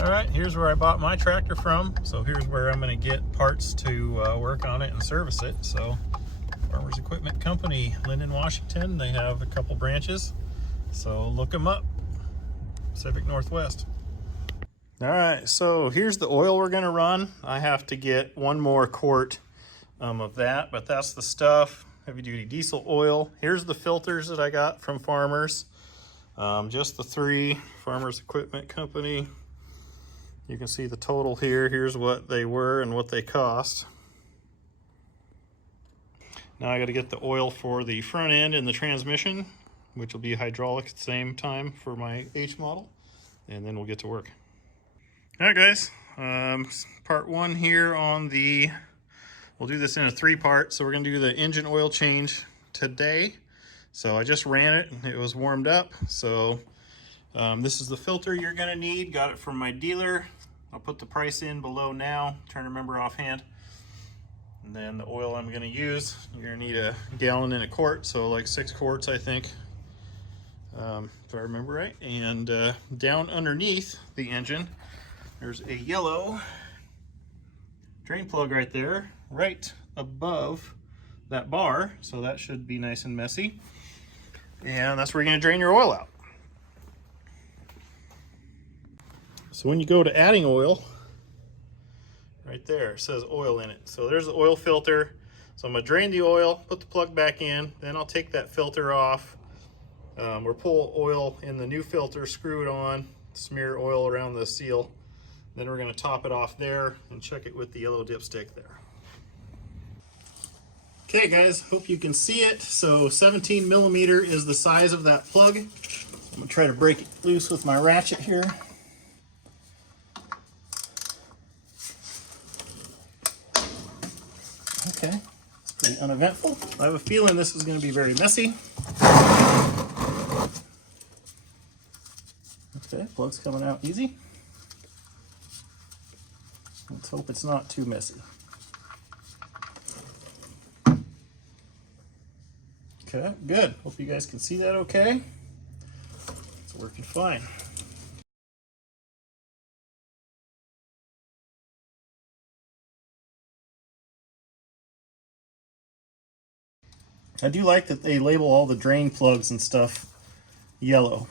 All right, here's where I bought my tractor from. So here's where I'm going to get parts to work on it and service it. So Farmers Equipment Company, Linden, Washington. They have a couple branches, so look them up. Pacific Northwest. All right, so here's the oil we're going to run. I have to get one more quart of that, but that's the stuff. Heavy duty diesel oil. Here's the filters that I got from Farmers. Just the 3, Farmers Equipment Company. You can see the total here. Here's what they were and what they cost. Now I got to get the oil for the front end and the transmission, which will be hydraulic at the same time for my H model, and then we'll get to work. All right, guys. Part 1 here on the, we'll do this in a 3-part. So we're going to do the engine oil change today. So I just ran it and it was warmed up. So this is the filter you're going to need. Got it from my dealer. I'll put the price in below now, trying to remember offhand. And then the oil I'm going to use, you're going to need a gallon and a quart, so like 6 quarts, I think, if I remember right. And down underneath the engine, there's a yellow drain plug right there, right above that bar, so that should be nice and messy. And that's where you're going to drain your oil out. So when you go to adding oil, right there, it says oil in it. So there's the oil filter. So I'm gonna drain the oil, put the plug back in, then I'll take that filter off, or pull oil in the new filter, screw it on, smear oil around the seal. Then we're gonna top it off there and check it with the yellow dipstick there. Okay guys, hope you can see it. So 17 millimeter is the size of that plug. I'm gonna try to break it loose with my ratchet here. Okay, it's pretty uneventful. I have a feeling this is going to be very messy. Okay, plug's coming out easy. Let's hope it's not too messy. Okay, good. Hope you guys can see that okay. It's working fine. I do like that they label all the drain plugs and stuff yellow.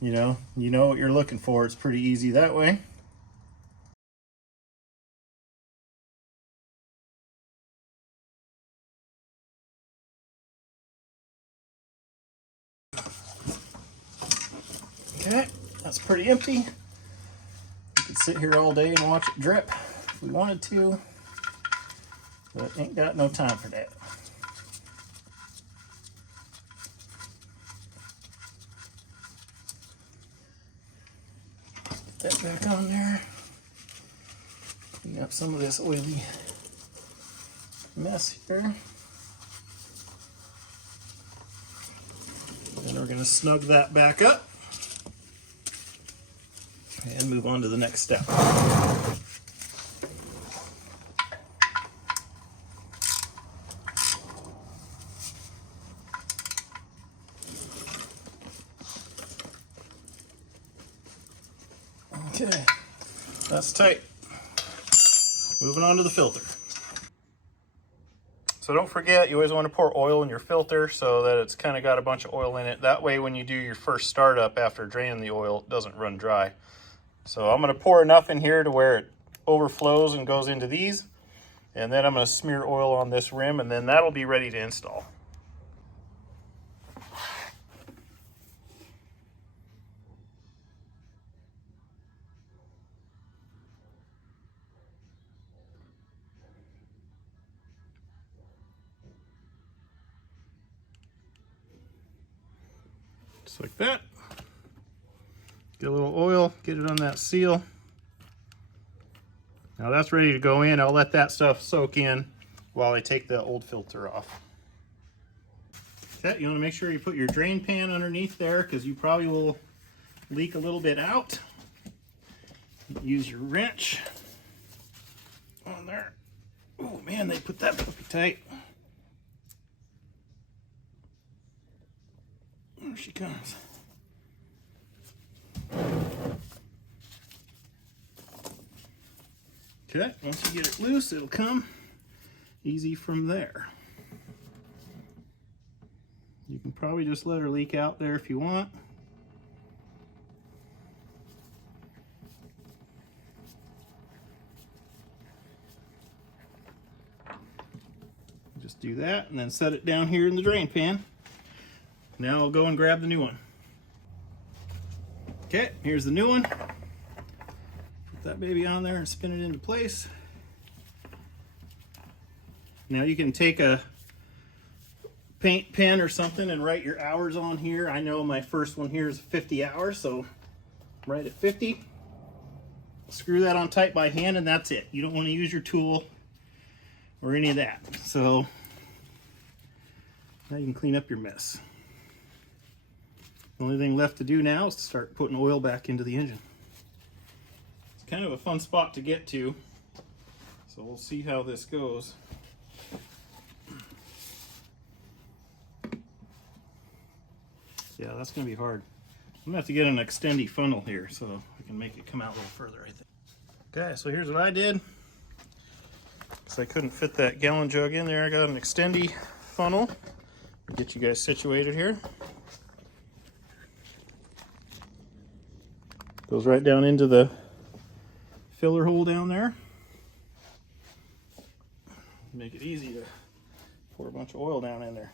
You know what you're looking for. It's pretty easy that way. Okay, that's pretty empty. We could sit here all day and watch it drip if we wanted to, but ain't got no time for that. Put that back on there. Clean up some of this oily mess here. Then we're going to snug that back up and move on to the next step. Okay, that's tight. Moving on to the filter. So don't forget, you always want to pour oil in your filter so that it's kind of got a bunch of oil in it. That way when you do your first startup after draining the oil, it doesn't run dry. So I'm going to pour enough in here to where it overflows and goes into these. And then I'm going to smear oil on this rim, and then that'll be ready to install. Just like that. Get a little oil, get it on that seal. Now that's ready to go in. I'll let that stuff soak in while I take the old filter off. Okay, you want to make sure you put your drain pan underneath there because you probably will leak a little bit out. Use your wrench on there. Oh man, they put that puppy tight. There she comes. Okay, once you get it loose, it'll come easy from there. You can probably just let her leak out there if you want. Just do that and then set it down here in the drain pan. Now I'll go and grab the new one. Okay, here's the new one. Put that baby on there and spin it into place. Now you can take a paint pen or something and write your hours on here. I know my first one here is 50 hours, so write it 50. Screw that on tight by hand and that's it. You don't want to use your tool or any of that. So now you can clean up your mess. The only thing left to do now is to start putting oil back into the engine. It's kind of a fun spot to get to, so we'll see how this goes. Yeah, that's going to be hard. I'm going to have to get an extendy funnel here so I can make it come out a little further, I think. Okay, so here's what I did. Because I couldn't fit that gallon jug in there, I got an extendy funnel. Get you guys situated here. Goes right down into the filler hole down there. Make it easy to pour a bunch of oil down in there.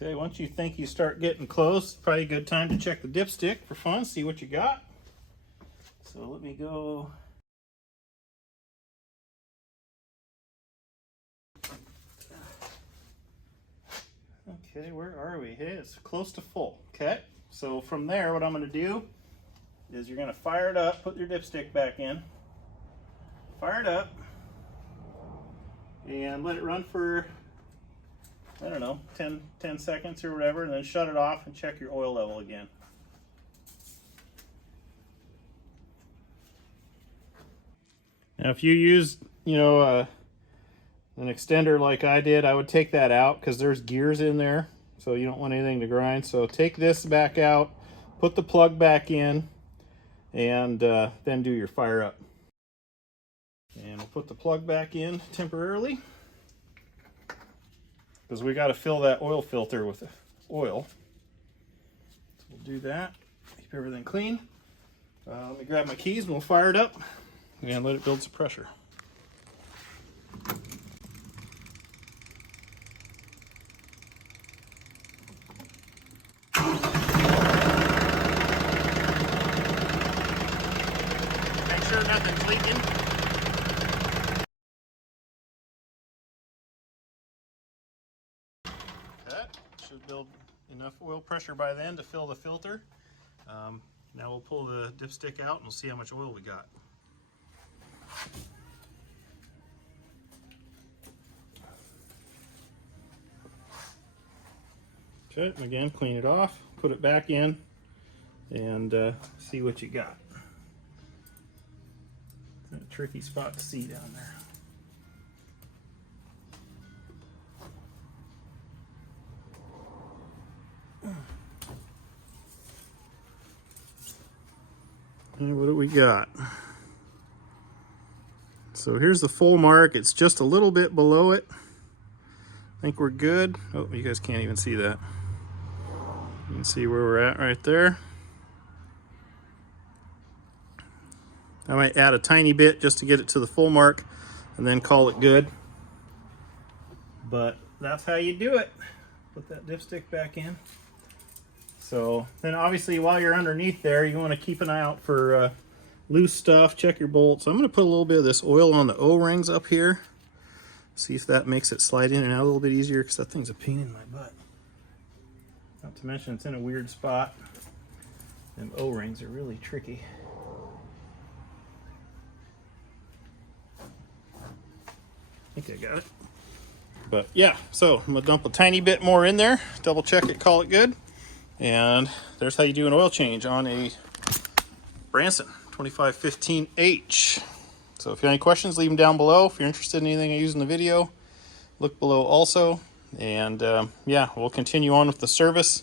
Okay, once you think you start getting close, probably a good time to check the dipstick for fun, see what you got. So let me go. Okay, where are we? Hey, it's close to full. Okay, so from there, what I'm going to do is you're going to fire it up, put your dipstick back in, fire it up, and let it run for, I don't know, 10 seconds or whatever, and then shut it off and check your oil level again. Now if you use, an extender like I did, I would take that out because there's gears in there, so you don't want anything to grind. So take this back out, put the plug back in, and then do your fire up. And we'll put the plug back in temporarily, because we got to fill that oil filter with oil. So we'll do that, keep everything clean. Let me grab my keys and we'll fire it up and let it build some pressure. Make sure nothing's leaking. Should build enough oil pressure by then to fill the filter. Now we'll pull the dipstick out and we'll see how much oil we got. Okay, again, clean it off, put it back in, and see what you got. It's a tricky spot to see down there. And what do we got? So here's the full mark. It's just a little bit below it. I think we're good. Oh, you guys can't even see that. You can see where we're at right there. I might add a tiny bit just to get it to the full mark and then call it good. But that's how you do it. Put that dipstick back in. So then obviously while you're underneath there, you want to keep an eye out for loose stuff, check your bolts. I'm going to put a little bit of this oil on the O-rings up here. See if that makes it slide in and out a little bit easier, because that thing's a pain in my butt. Not to mention it's in a weird spot. Them O-rings are really tricky. I think I got it. But yeah, so I'm going to dump a tiny bit more in there, double check it, call it good. And there's how you do an oil change on a Branson 2515H. So if you have any questions, leave them down below. If you're interested in anything I use in the video, look below also. And yeah, we'll continue on with the service.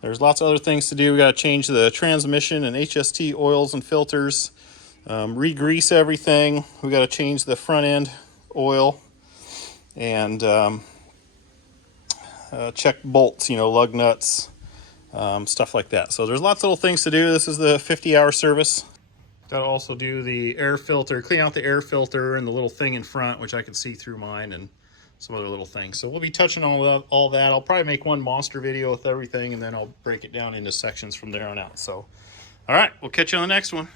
There's lots of other things to do. We got to change the transmission and HST oils and filters, re-grease everything. We got to change the front end oil and check bolts, you know, lug nuts, stuff like that. So there's lots of little things to do. This is the 50-hour service. Got to also do the air filter, clean out the air filter and the little thing in front, which I can see through mine, and some other little things. So we'll be touching on all that. I'll probably make one monster video with everything, and then I'll break it down into sections from there on out. So, all right, we'll catch you on the next one.